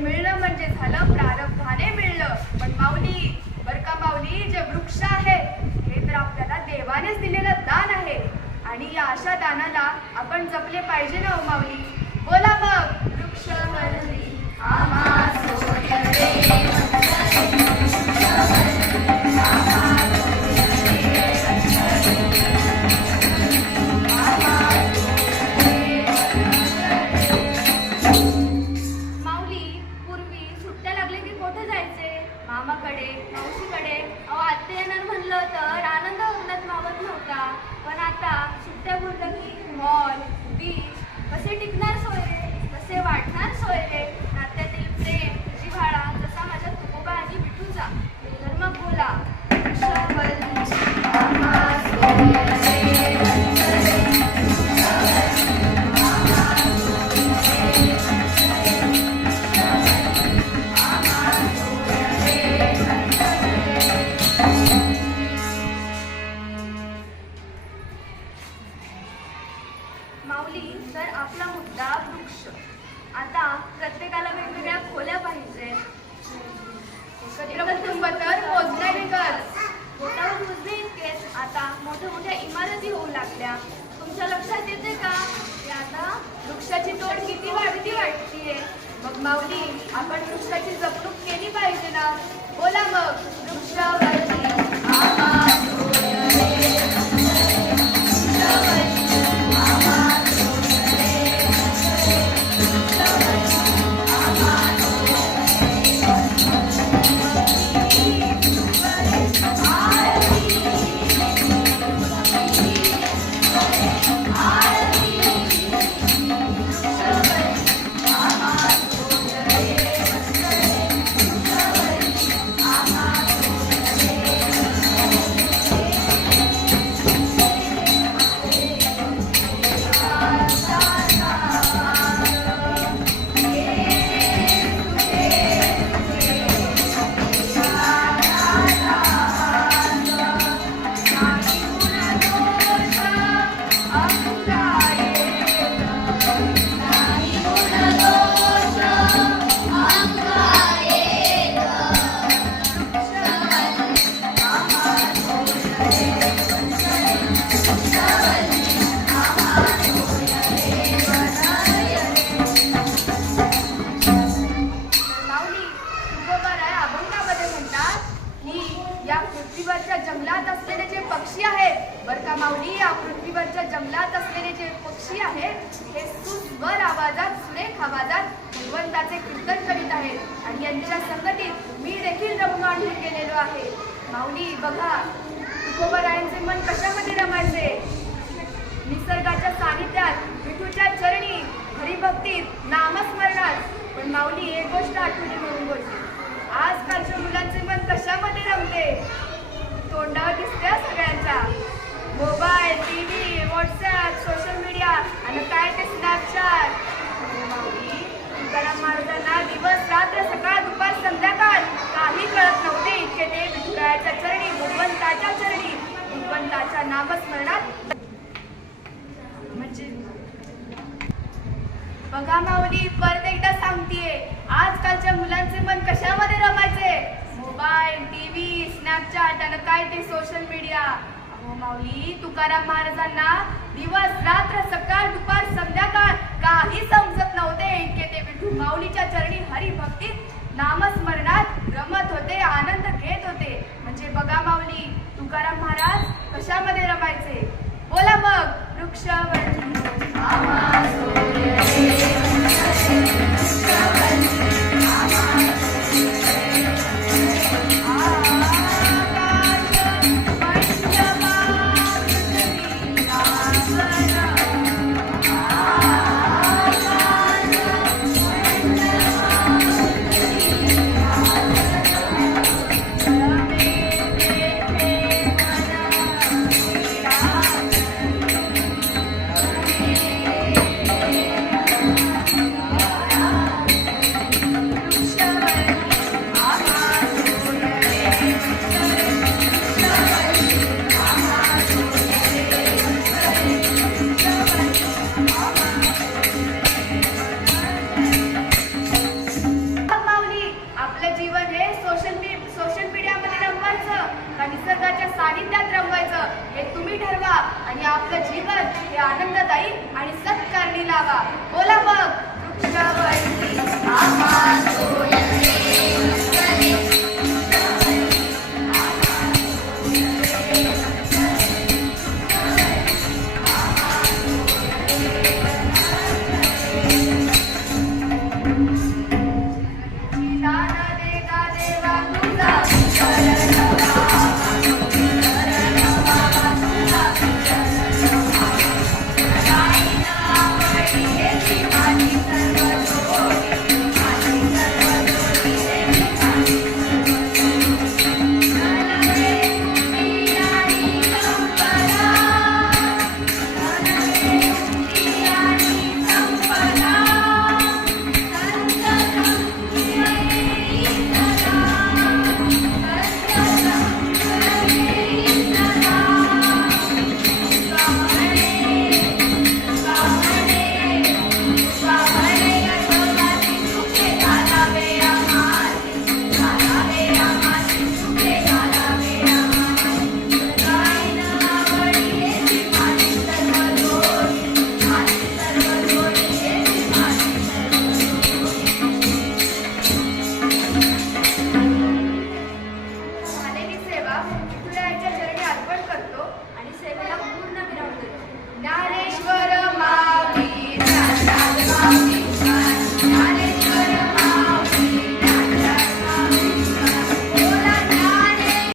मिळणं म्हणजे झालं प्रारब्धाने मिळलं पण माऊली बर का माऊली जे वृक्ष आहे हे तर आपल्याला देवानेच दिलेलं दान आहे. आणि या अशा दानाला आपण जपले पाहिजे ना हो माऊली? बोला मग. वृक्ष वरली माऊली आपण वृक्षाची जपणूक केली पाहिजे ना? बोला मग वृक्षावरती माऊली या पृथ्वीवरच्या जंगलात असलेले जे पक्षी आहेत हे सुस्वर आवाजात सुरेख आवाजात भगवंताचे कीर्तन करीत आहेत. आणि यांच्या संगतीत मी देखील रममाण गेलेलो आहे. माऊली बघा तुकोबारायांचे मन कशामध्ये रमायचे? निसर्गाच्या साहित्यात विठूच्या चरणी हरिभक्तीत नामस्मरणात. पण माऊली एक गोष्ट आठवणी म्हणून बोलते. आजकालच्या मुलांचे मन कशामध्ये रमते? तोंडावर दिसते सगळ्यांच्या mobile TV WhatsApp social media आणि काय ते स्नॅपचॅट तुकाराम महाराजांना दिवस रात्र सकाळ दुपार संध्याकाळ काही कळत नव्हते. इतके ते विठुरायाच्या चरणी भगवंताच्या चरणी भगवंताच्या नामस्मरणात. म्हणजे बघा माऊली परत एकदा सांगतेय आजकालच्या मुलांचे मन कशामध्ये रमायचे? मोबाईल टीव्ही स्नॅपचॅट आणि काय ते सोशल मीडिया. अहो माऊली. तुकाराम महाराजांना दिवस रात्र सकाळ दुपार संध्याकाळ काही समजत नव्हते. इतके ते विठू माऊलीच्या चरणी हरिभक्तीत नामस्मरणात रमत होते आनंद घेत होते. म्हणजे बघा माऊली तुकाराम महाराज कशामध्ये रमायचे? बोला मग वृक्षावरती. आणि